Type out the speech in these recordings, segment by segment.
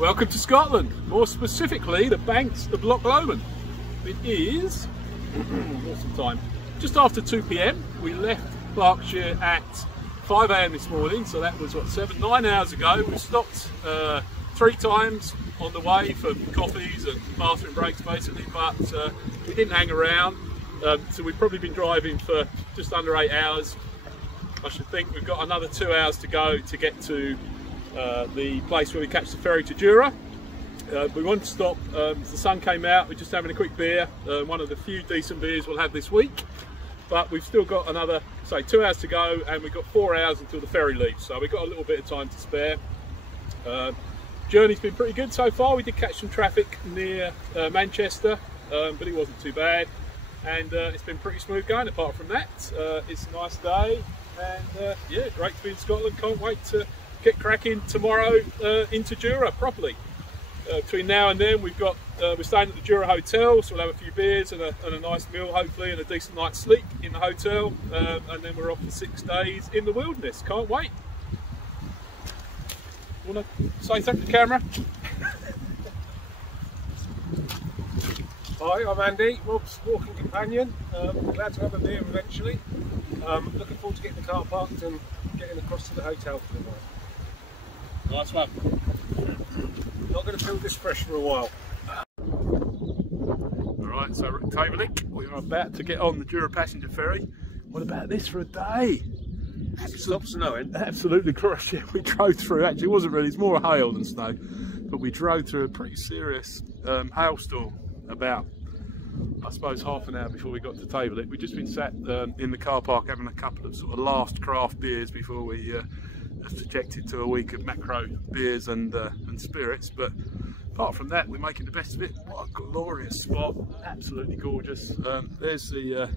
Welcome to Scotland, more specifically the banks of Loch Lomond. It is, what's the time? Just after 2 PM. We left Berkshire at 5 AM this morning, so that was what, 9 hours ago. We stopped 3 times on the way for coffees and bathroom breaks basically, but we didn't hang around. So we've probably been driving for just under 8 hours. I should think we've got another 2 hours to go to get to the place where we catch the ferry to Jura. We wanted to stop, the sun came out, we're just having a quick beer, one of the few decent beers we'll have this week, but we've still got another, say, 2 hours to go, and we've got 4 hours until the ferry leaves, so we've got a little bit of time to spare. Journey's been pretty good so far. We did catch some traffic near Manchester, but it wasn't too bad, and it's been pretty smooth going apart from that. It's a nice day, and yeah, great to be in Scotland. Can't wait to get cracking tomorrow into Jura properly. Between now and then we're staying at the Jura Hotel, so we'll have a few beers and a nice meal hopefully, and a decent night's sleep in the hotel, and then we're off for 6 days in the wilderness. Can't wait. Want to say something to the camera? Hi, I'm Andy, Rob's walking companion. Glad to have a beer eventually. Looking forward to getting the car parked and getting across to the hotel for the night. Nice one. Not going to feel this fresh for a while. Alright, so we're at Table. We're about to get on the Jura passenger ferry. What about this for a day? Stop snowing. Absolutely crushed it. We drove through, actually it wasn't really, it's more hail than snow, but we drove through a pretty serious hailstorm about, I suppose, half an hour before we got to Table. We'd just been sat in the car park having a couple of sort of last craft beers before we subjected to a week of macro beers and spirits, but apart from that we're making the best of it. What a glorious spot, absolutely gorgeous. There's the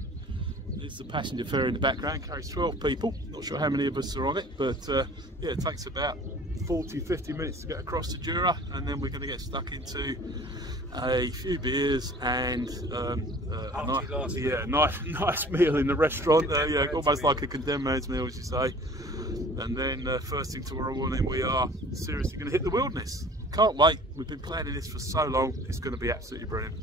passenger ferry in the background, carries 12 people, not sure how many of us are on it, but yeah, it takes about 40-50 minutes to get across to Jura, and then we're going to get stuck into a few beers and a nice meal in the restaurant, yeah, almost like a condemned man's meal, as you say. And then first thing tomorrow morning we are seriously going to hit the wilderness. Can't wait, we've been planning this for so long, it's going to be absolutely brilliant.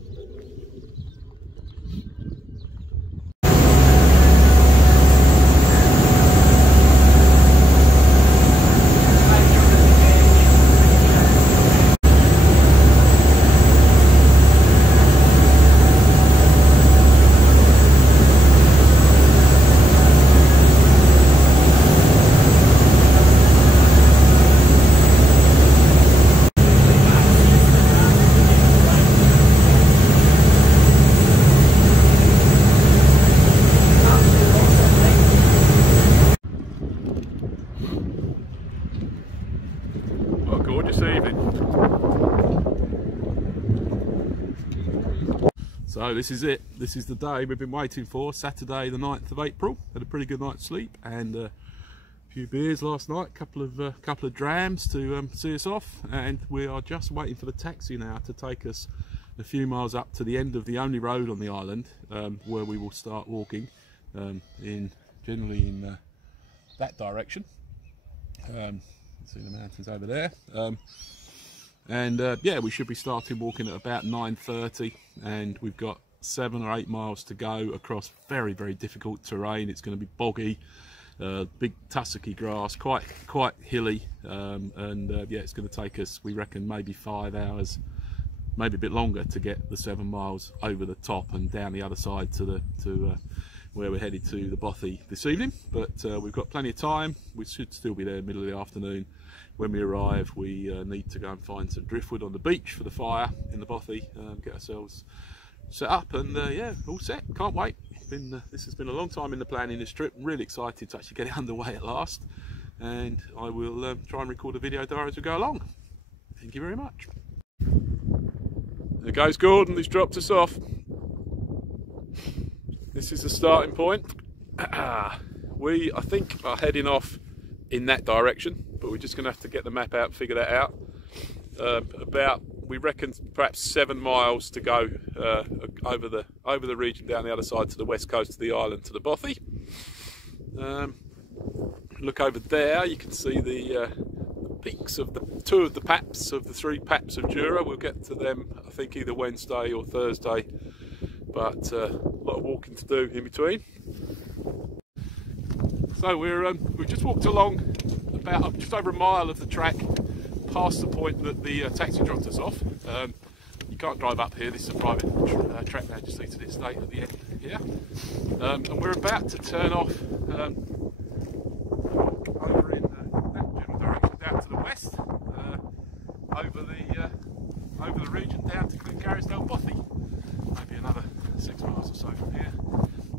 So this is it, this is the day we've been waiting for, Saturday the 9th of April. Had a pretty good night's sleep and a few beers last night, couple of drams to see us off, and we are just waiting for the taxi now to take us a few miles up to the end of the only road on the island, where we will start walking generally in that direction. See the mountains over there. Yeah, we should be starting walking at about 9:30, and we've got 7 or 8 miles to go across very, very difficult terrain. It's going to be boggy, big tussocky grass, quite hilly, yeah, it's going to take us, we reckon, maybe 5 hours, maybe a bit longer, to get the 7 miles over the top and down the other side to where we're headed to the Bothy this evening. But we've got plenty of time. We should still be there middle of the afternoon. When we arrive, we need to go and find some driftwood on the beach for the fire in the Bothy, get ourselves set up, and yeah, all set. Can't wait. This has been a long time in the planning, this trip. I'm really excited to actually get it underway at last, and I will try and record a video diary as we go along. Thank you very much. There goes Gordon, he's dropped us off. This is the starting point. We, I think, are heading off in that direction, but we're just going to have to get the map out and figure that out. We reckon perhaps 7 miles to go over the region down the other side to the west coast of the island to the Bothy. Look over there, you can see the peaks of two of the paps of the 3 paps of Jura. We'll get to them, I think, either Wednesday or Thursday, but a lot of walking to do in between. So we've just walked along about just over a mile of the track, past the point that the taxi dropped us off. You can't drive up here. This is a private track now, just leads to the estate at the end here. And we're about to turn off over in that general direction down to the west, over the region down to Glengarrisdale Bothy. Maybe another 6 miles or so from here.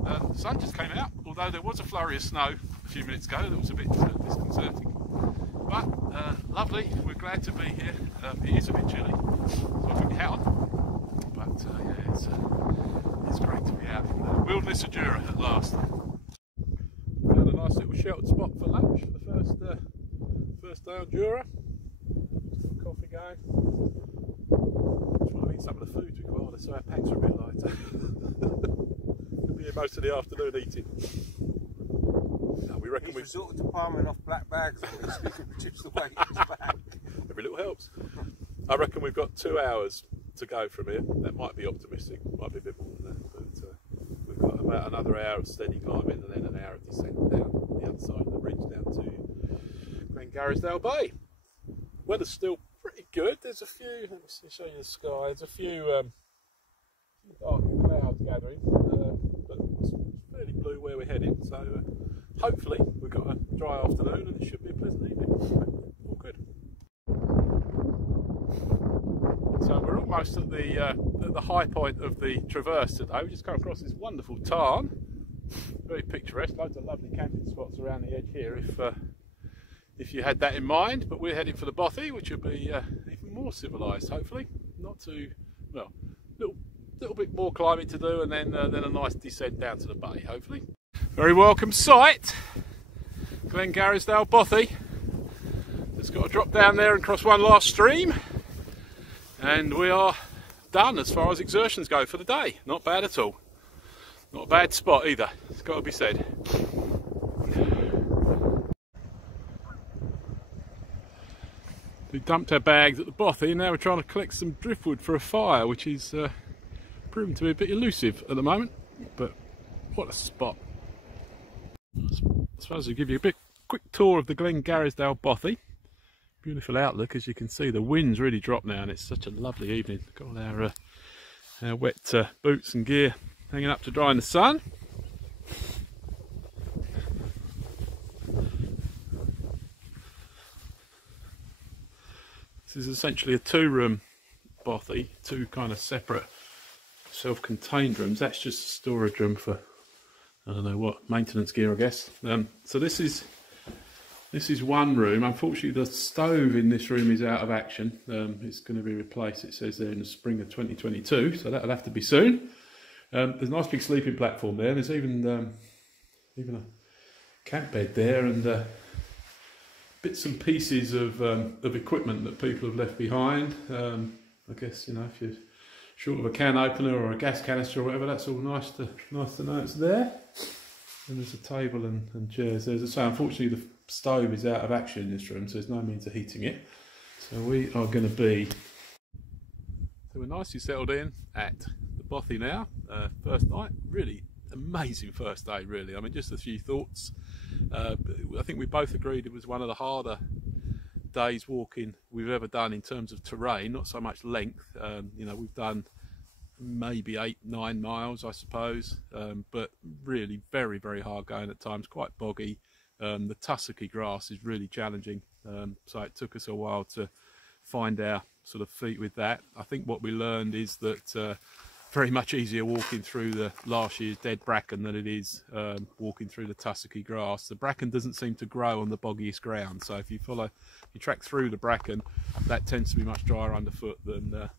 The sun just came out, although there was a flurry of snow a few minutes ago that was a bit disconcerting. But lovely, we're glad to be here. It is a bit chilly, so I put my hat on. But yeah, it's great to be out in the wilderness of Jura at last. Found a nice little sheltered spot for lunch for the first day on Jura. Just some coffee going. Just want to eat some of the food we've got, so our packs are a bit lighter. We'll be here most of the afternoon eating. We reckon we've resorted to palming off black bags and reduce the weight in his bag. Every little helps. I reckon we've got 2 hours to go from here. That might be optimistic, might be a bit more than that, but we've got about another hour of steady climbing and then an hour of descent down the other side of the ridge down to Glengarrisdale Bay. Weather's still pretty good. There's a few, let me see, show you the sky, there's a few dark clouds gathering, but it's fairly blue where we're heading, so hopefully we've got a dry afternoon and it should be a pleasant evening. All good. So we're almost at the high point of the traverse today. We just come across this wonderful tarn, very picturesque. Loads of lovely camping spots around the edge here if you had that in mind. But we're heading for the Bothy, which will be even more civilised, hopefully. Not too well. Little bit more climbing to do, and then a nice descent down to the bay, hopefully. Very welcome sight, Glengarrisdale Bothy. Just got to drop down there and cross one last stream, and we are done as far as exertions go for the day. Not bad at all. Not a bad spot either, it's got to be said. We dumped our bags at the Bothy, and now we're trying to collect some driftwood for a fire, which is proven to be a bit elusive at the moment, but what a spot. I suppose I'll give you a quick tour of the Glengarrisdale Bothy. Beautiful outlook, as you can see. The wind's really dropped now and it's such a lovely evening. Got all our wet boots and gear hanging up to dry in the sun. This is essentially a 2-room Bothy, 2 kind of separate self-contained rooms. That's just a storage room for, I don't know what, maintenance gear, I guess. So this is one room. Unfortunately, the stove in this room is out of action. It's going to be replaced, it says there, in the spring of 2022, so that'll have to be soon. There's a nice big sleeping platform there. There's even a camp bed there, and bits and pieces of equipment that people have left behind. I guess, you know, if you're short of a can opener or a gas canister or whatever, that's all nice to know it's there. And there's a table and chairs. As I say, unfortunately the stove is out of action in this room, so there's no means of heating it. So we are going to be... So we're nicely settled in at the Bothy now. First night, really amazing first day, really. I mean, just a few thoughts. I think we both agreed it was one of the harder days walking we've ever done in terms of terrain, not so much length. You know, we've done maybe 8-9 miles, I suppose, but really very, very hard going at times, quite boggy. The tussocky grass is really challenging, so it took us a while to find our sort of feet with that. I think what we learned is that very much easier walking through the last year's dead bracken than it is walking through the tussocky grass. The bracken doesn't seem to grow on the boggiest ground, so if you track through the bracken, that tends to be much drier underfoot than the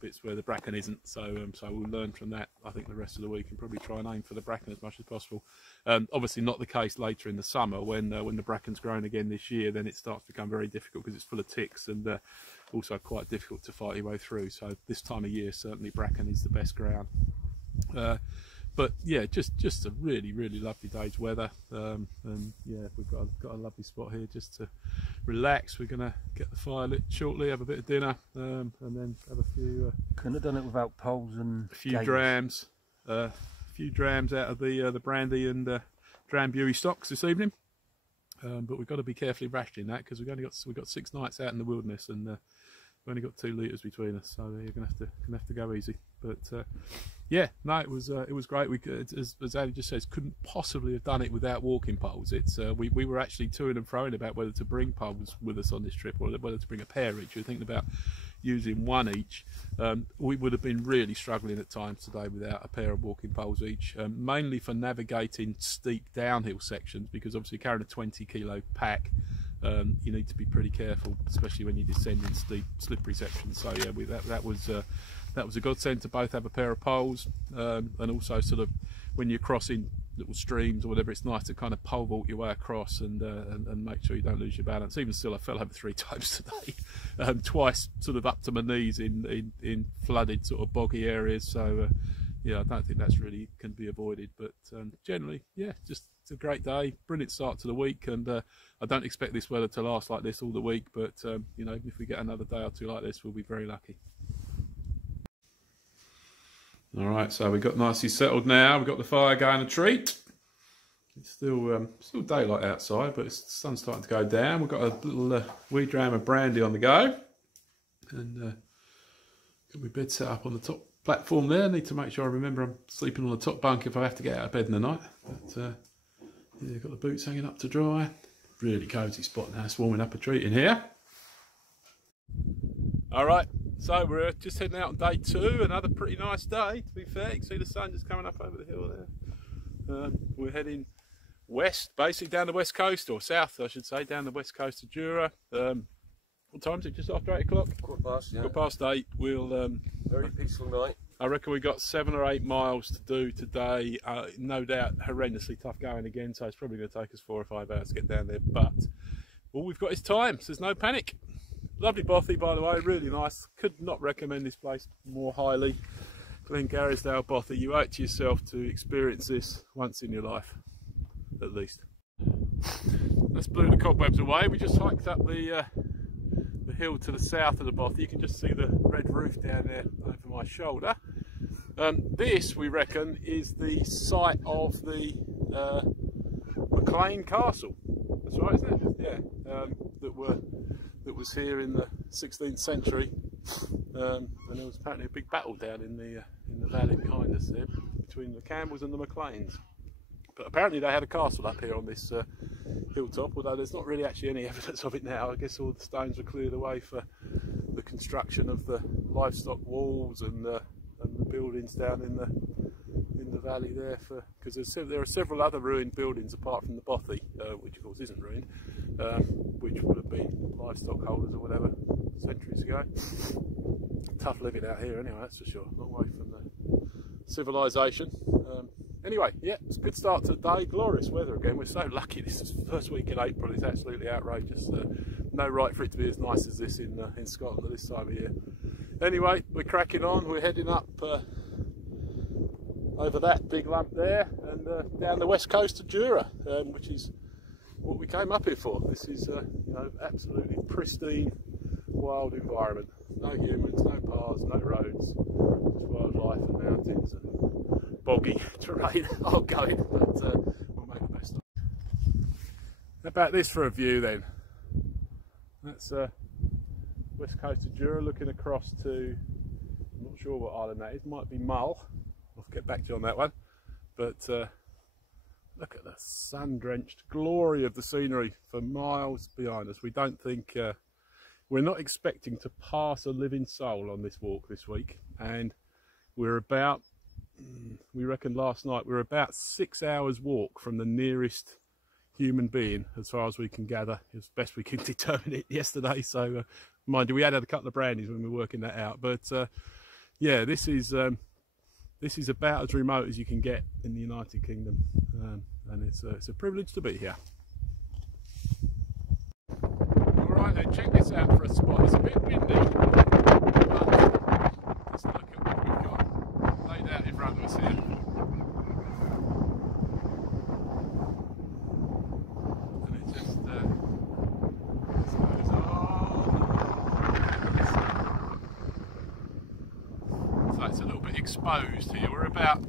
bits where the bracken isn't. So we'll learn from that, I think, the rest of the week, and probably try and aim for the bracken as much as possible. Obviously not the case later in the summer when the bracken's grown again this year. Then it starts to become very difficult because it's full of ticks and also quite difficult to fight your way through. So this time of year, certainly bracken is the best ground. But yeah, just a really lovely day's weather, and yeah, we've got a lovely spot here just to relax. We're gonna get the fire lit shortly, have a bit of dinner, and then have a few. Couldn't have done it without poles and a few drams out of the brandy and Drambuie stocks this evening. But we've got to be carefully rationing that because we've got 6 nights out in the wilderness, and we've only got 2 litres between us, so you're gonna have to go easy. But yeah, no, it was great. We could, as Ali just says, couldn't possibly have done it without walking poles. It's we were actually toing and froing about whether to bring poles with us on this trip or whether to bring a pair each. We were thinking about using one each. We would have been really struggling at times today without a pair of walking poles each, mainly for navigating steep downhill sections, because obviously carrying a 20-kilo pack, you need to be pretty careful, especially when you descend in steep, slippery sections. So yeah, that was a godsend to both have a pair of poles, and also sort of when you're crossing little streams or whatever, it's nice to kind of pole vault your way across and make sure you don't lose your balance. Even still, I fell over 3 times today, twice sort of up to my knees in flooded sort of boggy areas. So yeah, I don't think that's really can be avoided. But generally, yeah, just it's a great day, brilliant start to the week, and I don't expect this weather to last like this all the week. But you know, if we get another day or 2 like this, we'll be very lucky. All right, so we've got nicely settled now. We've got the fire going a treat. It's still daylight outside, but the sun's starting to go down. We've got a little wee dram of brandy on the go, and got my bed set up on the top platform there. Need to make sure I remember I'm sleeping on the top bunk if I have to get out of bed in the night. But yeah, got the boots hanging up to dry. Really cosy spot now. It's warming up a treat in here. All right, so we're just heading out on day 2. Another pretty nice day, to be fair. You can see the sun just coming up over the hill there. We're heading west, basically down the west coast, or south, I should say, down the west coast of Jura. What time is it? Just after 8 o'clock? Quarter past, yeah. 8:15. We'll very peaceful night. I reckon we got 7 or 8 miles to do today. No doubt, horrendously tough going again. So it's probably going to take us 4 or 5 hours to get down there. But all we've got is time, so there's no panic. Lovely bothy, by the way, really nice. Could not recommend this place more highly. Glengarrisdale bothy. You owe it to yourself to experience this once in your life, at least. Let's blew the cobwebs away. We just hiked up the hill to the south of the bothy. You can just see the red roof down there over my shoulder. This, we reckon, is the site of the McLean Castle. That's right, isn't it? Yeah. That was here in the 16th century, and there was apparently a big battle down in the valley behind us there between the Campbells and the McLeans. But apparently they had a castle up here on this hilltop, although there's not really actually any evidence of it now. I guess all the stones were cleared away for the construction of the livestock walls and the buildings down in the valley there, because there are several other ruined buildings apart from the bothy, which of course isn't ruined, which would have been livestock holders or whatever centuries ago. Tough living out here anyway, that's for sure. Long way from the civilization. Anyway, yeah, it's a good start to the day. Glorious weather again. We're so lucky. This is the first week in April. It's absolutely outrageous. No right for it to be as nice as this in Scotland at this time of year. Anyway, we're cracking on. We're heading up over that big lump there and down the west coast of Jura, which is what we came up here for. This is you know, absolutely pristine wild environment. No humans, no paths, no roads, just wildlife and mountains and boggy terrain. I'll go in, but we'll make the best of it. How about this for a view then? That's west coast of Jura, looking across to, I'm not sure what island that is, might be Mull. I'll get back to you on that one. But look at the sun-drenched glory of the scenery for miles behind us. We don't think, we're not expecting to pass a living soul on this walk this week, and we're about, we reckon last night, we're about 6 hours walk from the nearest human being, as far as we can gather, as best we can determine it yesterday. So mind you, we had a couple of brandies when we were working that out, but yeah, this is about as remote as you can get in the United Kingdom, and it's a privilege to be here. Alright then, check this out for a spot. It's a bit windy, but just look at what we've got laid out in front of us here. exposed here. We're about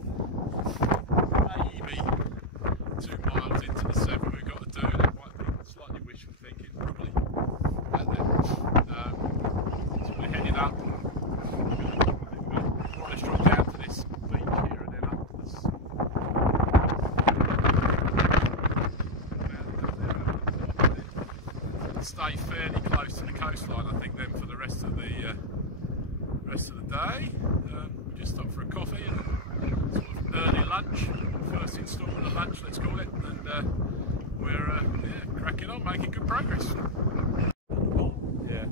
maybe 2 miles into the 7 we've got to do. That might be slightly wishful thinking, probably at that. So we're heading up. We'll just drop down to this beach here and then up to this. Stay fairly close to the coastline, I think, then for the rest of the day. We just stopped for a coffee and sort of early lunch, first instalment of lunch, let's call it, and we're cracking on, making good progress. Yeah.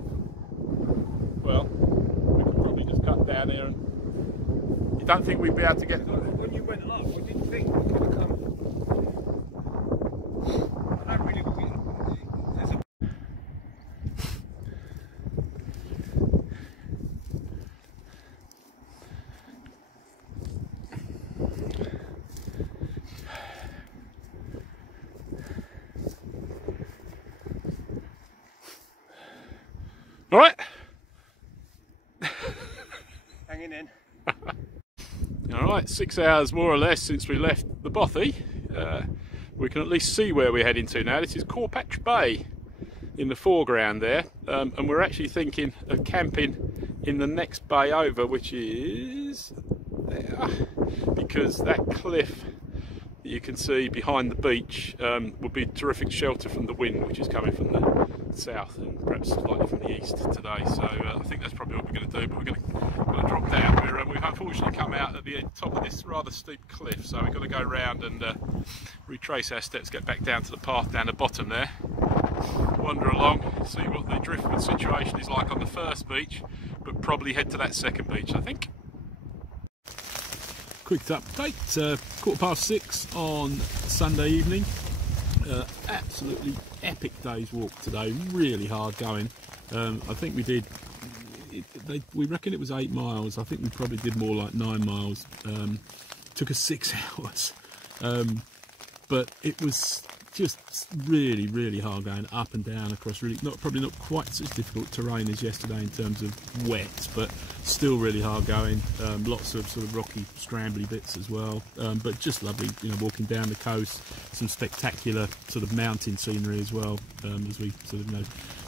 Well, we could probably just cut down here, and you don't think we'd be able to get? When you went up, I didn't think we could have come. I don't really. There's a All right. hanging in. All right, 6 hours more or less since we left the bothy. We can at least see where we're heading to now. This is Corpatch Bay in the foreground there, and we're actually thinking of camping in the next bay over, which is there, because that cliff that you can see behind the beach would be terrific shelter from the wind, which is coming from the south and perhaps slightly from the east today. So I think that's probably what we're going to do, but we're going to drop down. We've unfortunately come out at the top of this rather steep cliff, so we've got to go round and retrace our steps, get back down to the path down the bottom there, wander along, see what the driftwood situation is like on the first beach, but probably head to that second beach, I think. Quick update, 6:15 on Sunday evening. Absolutely epic day's walk today, really hard going. I think we did, we reckon it was 8 miles. I think we probably did more like 9 miles. Took us 6 hours, but it was just really hard going up and down across probably not quite such difficult terrain as yesterday in terms of wet, but still really hard going. Lots of sort of rocky scrambly bits as well, but just lovely, you know, walking down the coast. Some spectacular sort of mountain scenery as well, as we sort of, you know,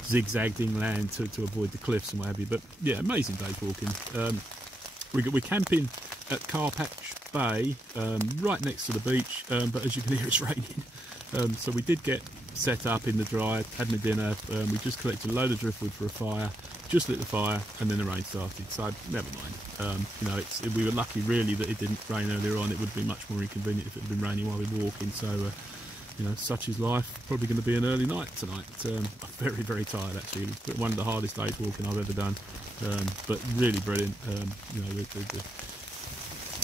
zigzagged inland to avoid the cliffs and what have you. But yeah, amazing day's walking. We're camping at Corpatch Bay, right next to the beach, but as you can hear, it's raining. So we did get set up in the dry, had my dinner, we just collected a load of driftwood for a fire, just lit the fire, and then the rain started, so never mind. You know, we were lucky really that it didn't rain earlier on. It would be much more inconvenient if it had been raining while we were walking, so you know, such is life. Probably going to be an early night tonight. I'm very tired actually. It was one of the hardest days walking I've ever done, but really brilliant. You know,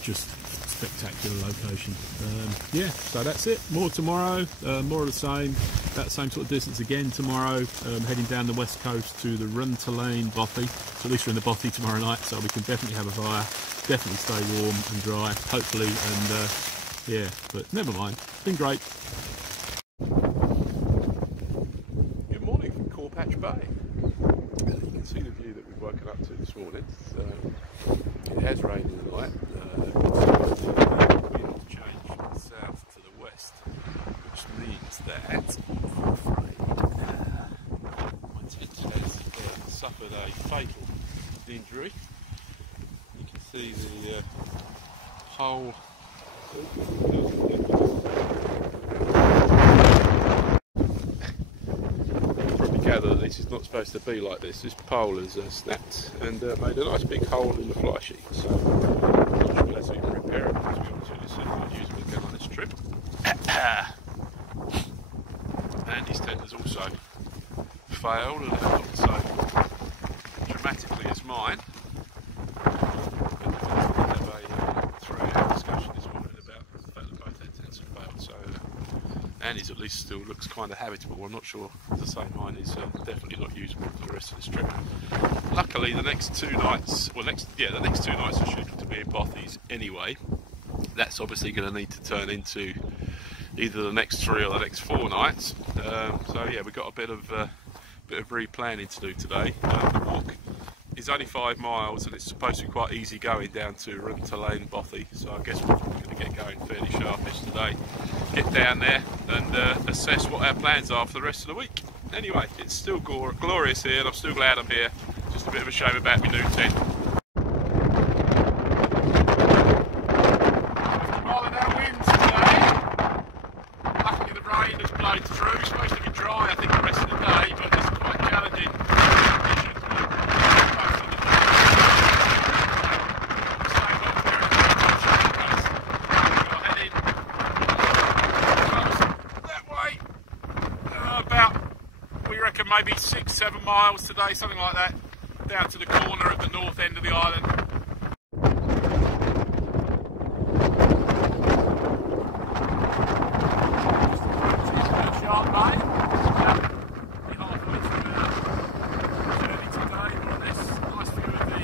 just spectacular location. Yeah, so that's it. More tomorrow, more of the same. That same sort of distance again tomorrow. Heading down the west coast to the Runtolane bothy. So at least we're in the bothy tomorrow night, so we can definitely have a fire, definitely stay warm and dry, hopefully. And yeah, but never mind. It's been great. Good morning from Corpatch Bay. You can see the view that we've woken up to this morning. It has rained in the night. The wind changed from the south to the west, which means that I'm afraid my tent has suffered a fatal injury. You can see the hole. Probably gather that this is not supposed to be like this. This pole has snapped and made a nice big hole in the fly sheet. So I'm not sure that's even repairable, because we obviously decided to use it again on this trip. And his tent has also failed, and not so dramatically as mine. Annie's at least still looks kind of habitable. I'm not sure, as I say, mine is definitely not usable for the rest of this trip. Luckily, the next 2 nights, the next 2 nights are scheduled to be in bothies anyway. That's obviously going to need to turn into either the next 3 or the next 4 nights. So yeah, we've got a bit of replanning to do today. The walk It's only 5 miles and it's supposed to be quite easy going down to Lane Bothy, so I guess we're going to get going fairly sharpish today. Get down there and assess what our plans are for the rest of the week. Anyway, it's still glorious here and I'm still glad I'm here. Just a bit of a shame about my new tent. 50 mile an hour winds today. Luckily the rain has blown through. It's supposed to be dry I think the rest of the day, but it's quite challenging. Maybe 6-7 miles today, something like that, down to the corner at the north end of the island. Sharp rain. Be halfway through our journey today. On this nice view of the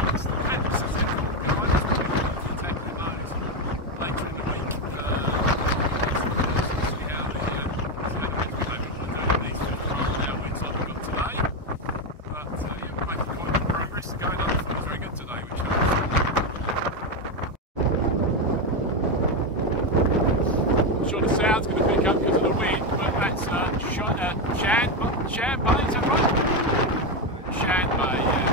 lakes, the Pebbles, as they're called, guys. We'll take those later in the week. Sure the sound's going to pick up because of the wind, but that's Shan Bay, is that right? Shan Bay, yeah.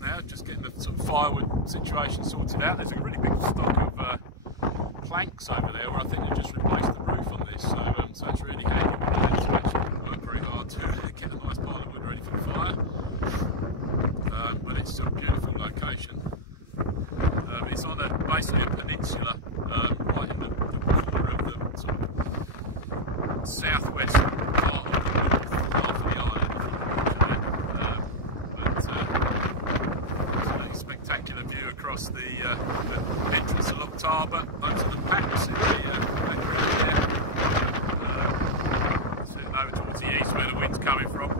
Now, just getting the sort of firewood situation sorted out. There's a really big stock of planks over there where I think they've just replaced the roof on this, so it's really handy. It's actually worked very hard to get a nice pile of wood ready for the fire, but it's still a beautiful location. It's on basically a peninsula right in the corner of the sort of southwest part of the north half of the island. Spectacular view across the entrance to Loch Harbour onto the packs in the sitting over towards the east where the wind's coming from.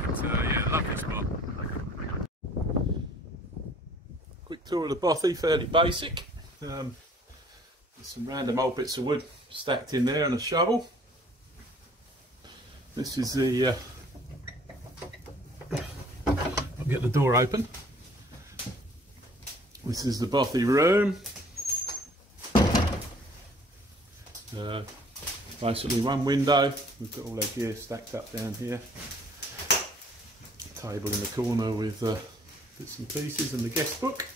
But, yeah, lovely spot. Quick tour of the bothy, fairly basic. There's some random old bits of wood stacked in there and a shovel. This is the get the door open. This is the bothy room. Basically one window. We've got all our gear stacked up down here. Table in the corner with bits and pieces and the guest book.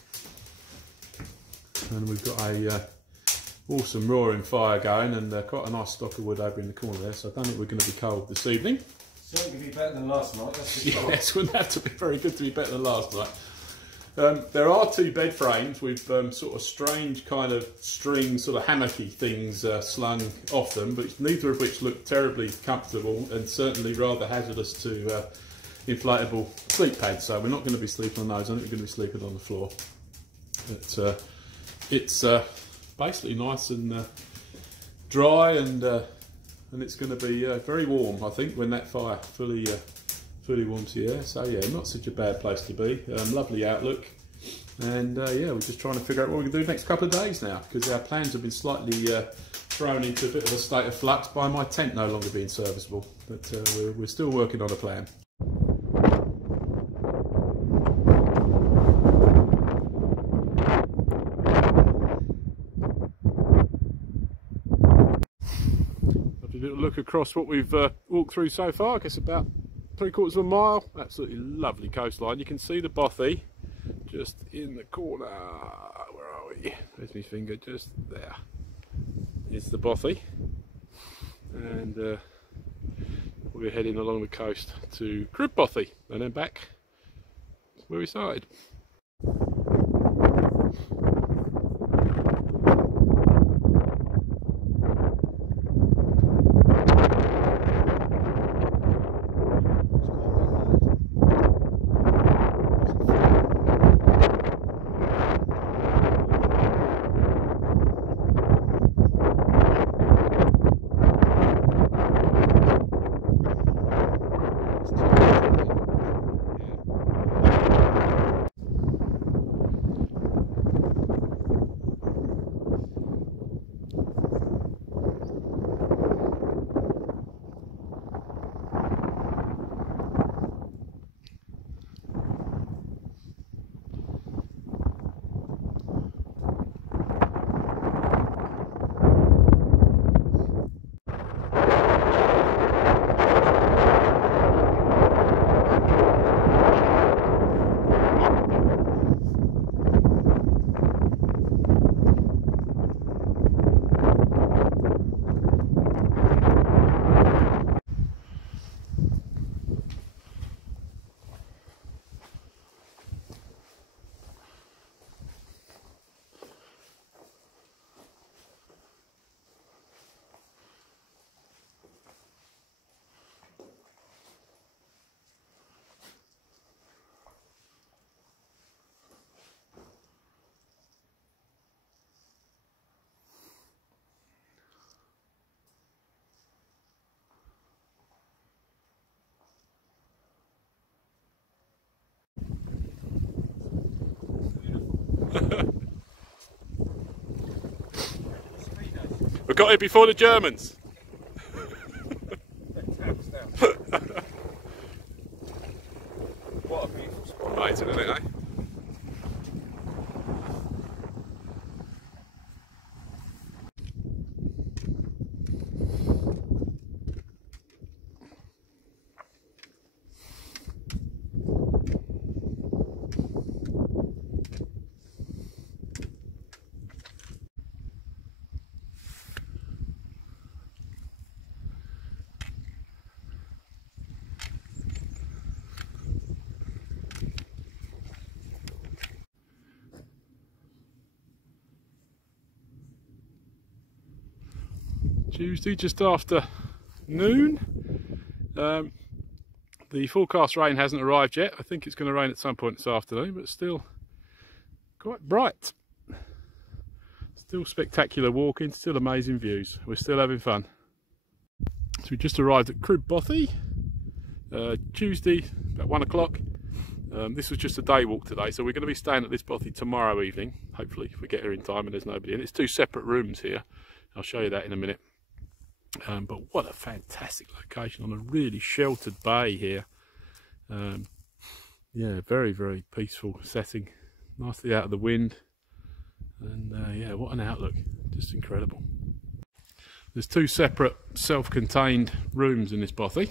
And we've got a awesome roaring fire going and quite a nice stock of wood over in the corner there. So I don't think we're going to be cold this evening. Certainly be better than last night, that's for sure. Yes, wouldn't have to be very good to be better than last night. There are 2 bed frames with sort of strange kind of string sort of hammocky things slung off them, but neither of which look terribly comfortable and certainly rather hazardous to inflatable sleep pads. So we're not going to be sleeping on those. I think we're going to be sleeping on the floor. But, it's basically nice and dry and it's going to be very warm, I think, when that fire fully warms the air. So yeah, not such a bad place to be. Lovely outlook, and yeah, we're just trying to figure out what we can do next couple of days now, because our plans have been slightly thrown into a bit of a state of flux by my tent no longer being serviceable. But we're still working on a plan. Little look across what we've walked through so far. I guess about 3/4 of a mile. Absolutely lovely coastline. You can see the bothy just in the corner. Where are we? There's my finger, just there. It's the bothy, and we're heading along the coast to Crib Bothy and then back where we started. We got here before the Germans. What a beautiful spot. Amazing, isn't it, eh? Tuesday, just after noon. The forecast rain hasn't arrived yet. I think it's going to rain at some point this afternoon, but still quite bright. Still spectacular walking, still amazing views. We're still having fun. So we just arrived at Crib Bothy, Tuesday, about 1 o'clock. This was just a day walk today, so we're going to be staying at this bothy tomorrow evening, hopefully, if we get here in time and there's nobody in. It's 2 separate rooms here. I'll show you that in a minute. But what a fantastic location on a really sheltered bay here. Yeah, very, very peaceful setting, nicely out of the wind, and yeah, what an outlook, just incredible. There's 2 separate self-contained rooms in this bothy.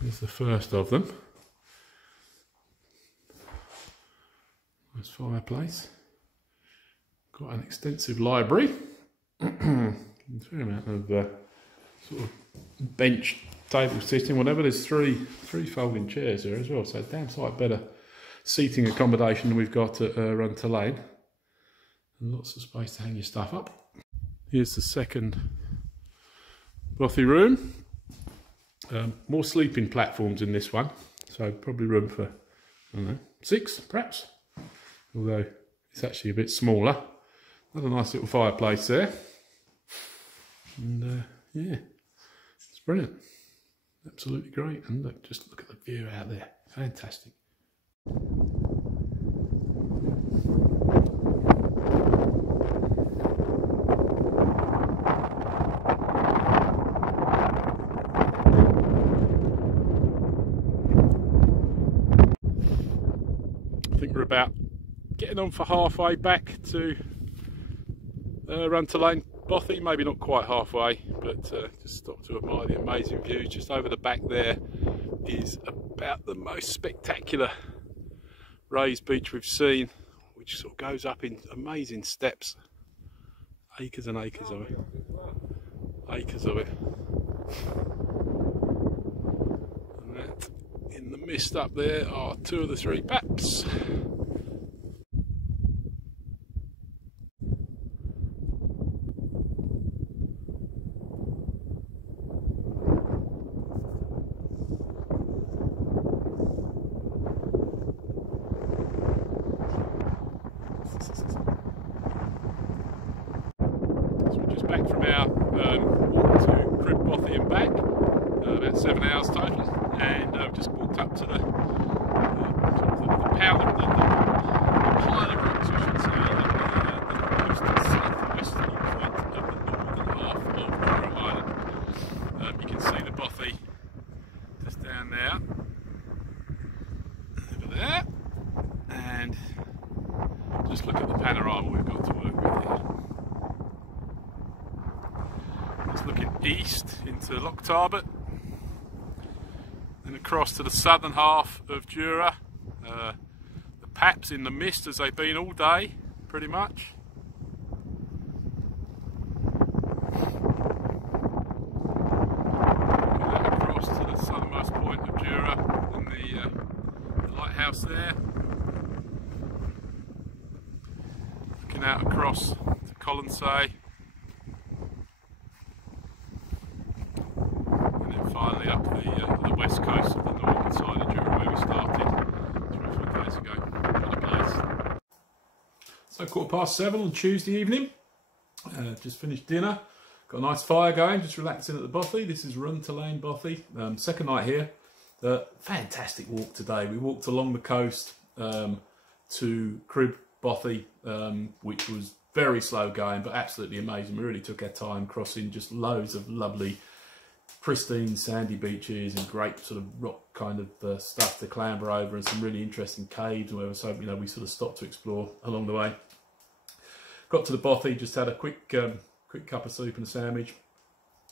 Here's the first of them. Nice fireplace. Got an extensive library. A fair amount of sort of bench, table sitting, whatever. There's three folding chairs there as well, so damn sight better seating accommodation than we've got at Runter Lane. And lots of space to hang your stuff up. Here's the second bothy room. More sleeping platforms in this one, so probably room for, I don't know, 6 perhaps, although it's actually a bit smaller. Another nice little fireplace there, and yeah, it's brilliant, absolutely great. And look, just look at the view out there, fantastic. I think we're about getting on for halfway back to Runter Lane Bothy, maybe not quite halfway, but just stop to admire the amazing views. Just over the back there is about the most spectacular raised beach we've seen, which sort of goes up in amazing steps. Acres and acres of it. Acres of it. And that, in the mist up there, are 2 of the 3 paps. Back from our walk to Crib Bothy and back, about 7 hours total, and just walked up to the pile of the pile of rocks, I should say, at the most southwesterly point of the northern half of Jura Island. You can see the Bothy just down there, over there, and just look at the panorama we've got to work with here. Looking east into Loch Tarbert and across to the southern half of Jura. The paps in the mist as they've been all day, pretty much. Across to the southernmost point of Jura and the lighthouse there. Looking out across to Colonsay. Finally up the west coast of the northern side of Jura where we started 3 or 4 days ago. What a place. So 7:15 on Tuesday evening, just finished dinner, got a nice fire going, just relaxing at the Bothy. This is Run to Lane Bothy, second night here. Fantastic walk today. We walked along the coast to Crib Bothy, which was very slow going but absolutely amazing. We really took our time crossing just loads of lovely pristine sandy beaches and great sort of rock kind of stuff to clamber over, and some really interesting caves where so we sort of stopped to explore along the way. Got to the Bothy, just had a quick cup of soup and a sandwich,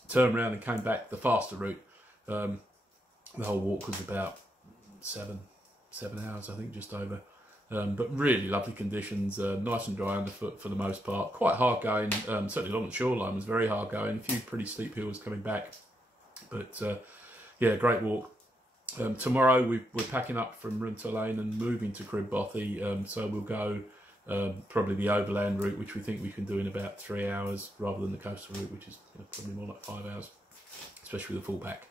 turned around and came back the faster route. The whole walk was about 7 hours, I think, just over. But really lovely conditions, nice and dry underfoot for the most part. Quite hard going, certainly along the shoreline was very hard going. A few pretty steep hills coming back. But yeah, great walk. Tomorrow we're packing up from Run to Lane and moving to Crib Bothy, so we'll go probably the overland route, which we think we can do in about 3 hours, rather than the coastal route, which is probably more like 5 hours, especially with a full pack.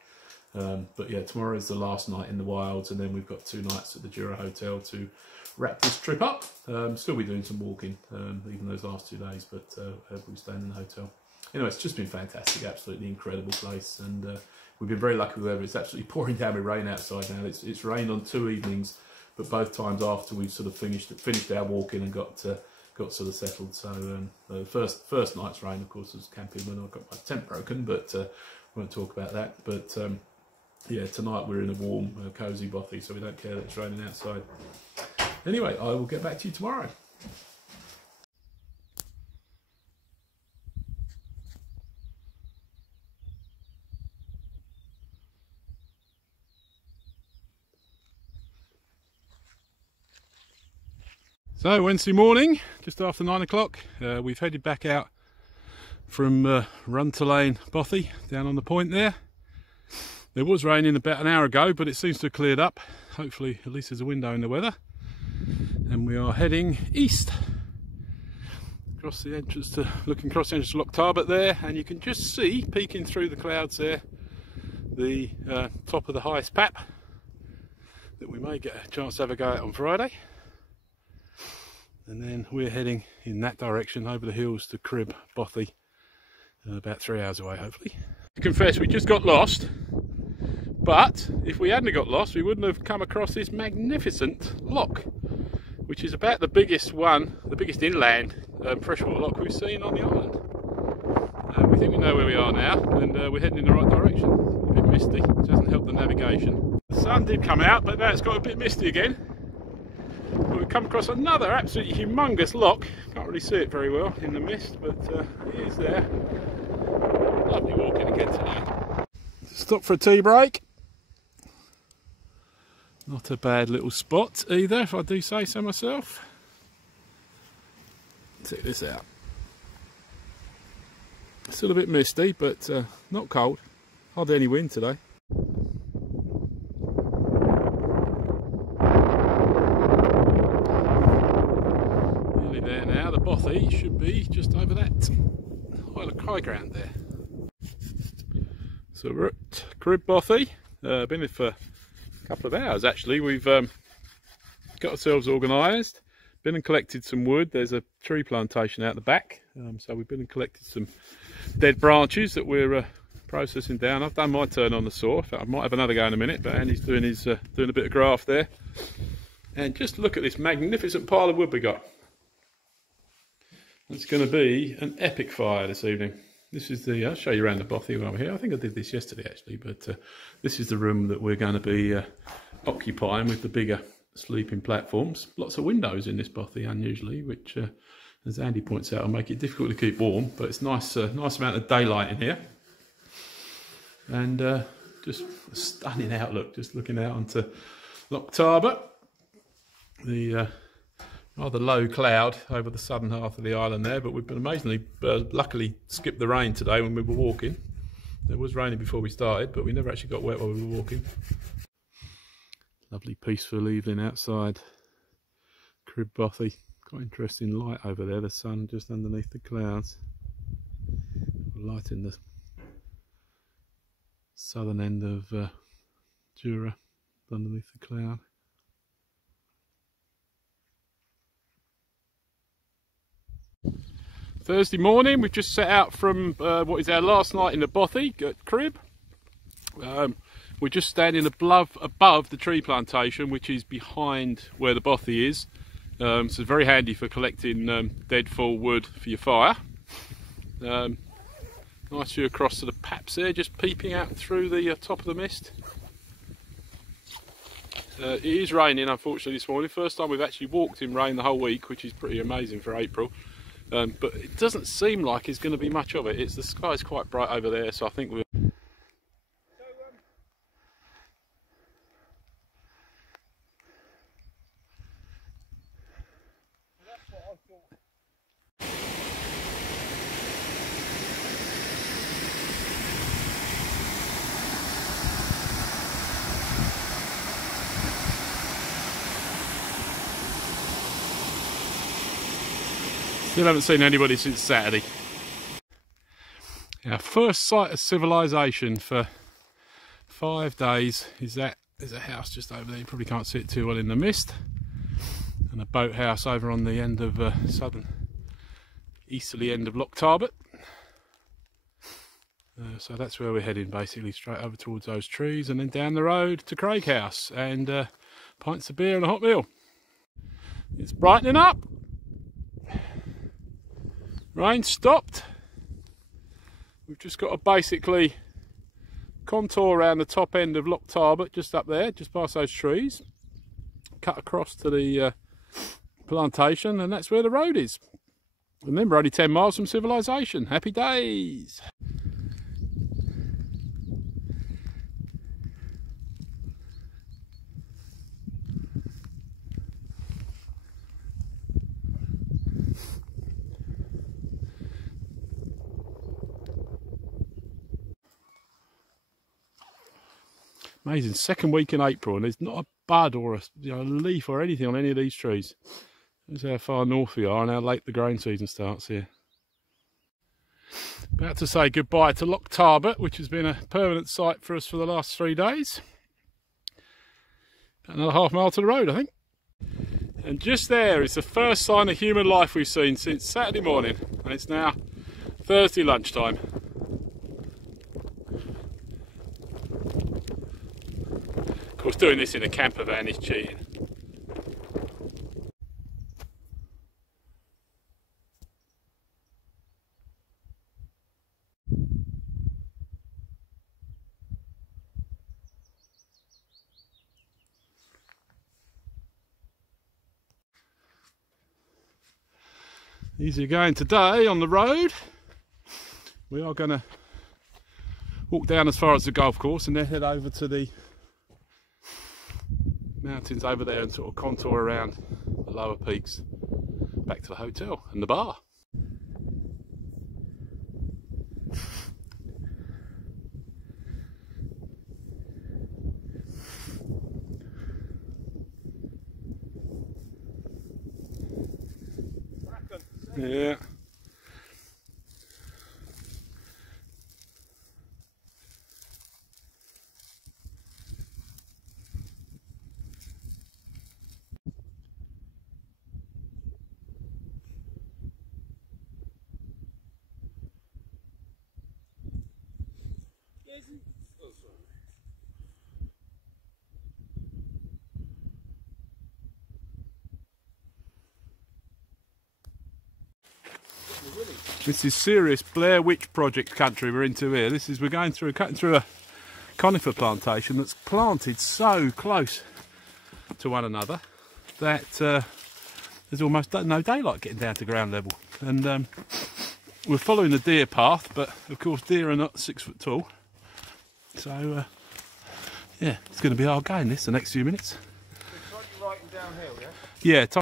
But yeah, tomorrow is the last night in the wilds, and then we've got 2 nights at the Jura Hotel to wrap this trip up. Still be doing some walking, even those last 2 days, but we'll be staying in the hotel. Anyway, it's just been fantastic, absolutely incredible place, and we've been very lucky with the weather. It's absolutely pouring down with rain outside now. It's rained on 2 evenings, but both times after we've sort of finished our walking and got sort of settled. So the first night's rain, of course, was camping when I got my tent broken, but we won't talk about that. But yeah, tonight we're in a warm, cosy Bothy, so we don't care that it's raining outside. Anyway, I will get back to you tomorrow. So Wednesday morning, just after 9 o'clock, we've headed back out from Run to Lane Bothy, down on the point there. There was raining about an hour ago, but it seems to have cleared up. Hopefully at least there's a window in the weather. And we are heading east, across the entrance to, looking across the entrance to Loch Tarbert there, and you can just see, peeking through the clouds there, the top of the highest pap that we may get a chance to have a go at on Friday. And then we're heading in that direction over the hills to Crib Bothy, about 3 hours away hopefully. I confess we just got lost, but if we hadn't got lost we wouldn't have come across this magnificent loch, which is about the biggest inland freshwater loch we've seen on the island. We think we know where we are now, and we're heading in the right direction. A bit misty, which hasn't helped the navigation. The sun did come out, but now it's got a bit misty again. But we've come across another absolutely humongous loch. Can't really see it very well in the mist, but it is there. Lovely walking again today. Stop for a tea break. Not a bad little spot either, if I do say so myself. Check this out. Still a bit misty, but not cold. Hardly any wind today. Nearly there now. The bothy should be just over that high ground there. So we're at Crib Bothy. Been here for a couple of hours actually. We've got ourselves organised. Been and collected some wood. There's a tree plantation out the back, so we've been and collected some dead branches that we're processing down. I've done my turn on the saw. In fact, I might have another go in a minute, but Andy's doing a bit of graft there. And just look at this magnificent pile of wood we got. It's going to be an epic fire this evening. This is I'll show you around the bothy over here. I think I did this yesterday actually, but this is the room that we're going to be occupying with the bigger sleeping platforms. Lots of windows in this bothy unusually, which as Andy points out will make it difficult to keep warm, but it's nice amount of daylight in here. And just a stunning outlook, just looking out onto Loch Tarbert, the rather low cloud over the southern half of the island there, but we've been amazingly, luckily skipped the rain today when we were walking. It was raining before we started, but we never actually got wet while we were walking. Lovely peaceful evening outside Crib Bothy. Quite interesting light over there, the sun just underneath the clouds. Lighting the southern end of Jura underneath the cloud. Thursday morning, we've just set out from what is our last night in the bothy at Crib. We're just standing above the tree plantation, which is behind where the bothy is. So it's very handy for collecting dead fall wood for your fire. Nice view across to the paps there, just peeping out through the top of the mist. It is raining unfortunately this morning. First time we've actually walked in rain the whole week, which is pretty amazing for April. But it doesn't seem like there's going to be much of it. The sky's quite bright over there, so I think we're... Still haven't seen anybody since Saturday. Our first sight of civilization for 5 days is that there's a house just over there. You probably can't see it too well in the mist, and a boathouse over on the end of southern easterly end of Loch Tarbert. So that's where we're heading, basically straight over towards those trees, and then down the road to Craig House and pints of beer and a hot meal. It's brightening up. Rain stopped. We've just got to basically contour around the top end of Loch Tarbert, just up there, just past those trees, cut across to the plantation, and that's where the road is. And then we're only 10 miles from civilization. Happy days. Amazing, second week in April, and there's not a bud or a leaf or anything on any of these trees. That's how far north we are and how late the growing season starts here. About to say goodbye to Loch Tarbert, which has been a permanent site for us for the last 3 days. Another half mile to the road, I think. And just there is the first sign of human life we've seen since Saturday morning, and it's now Thursday lunchtime. Of course, doing this in a camper van is cheating. Easy going today on the road. We are going to walk down as far as the golf course and then head over to the mountains over there and sort of contour around the lower peaks back to the hotel and the bar. Yeah. This is serious Blair Witch Project country we're into here. We're cutting through a conifer plantation that's planted so close to one another that there's almost no daylight getting down to ground level. And we're following the deer path, but of course deer are not 6 foot tall. So yeah, it's going to be hard going this the next few minutes. It's slightly right and downhill, yeah? Yeah.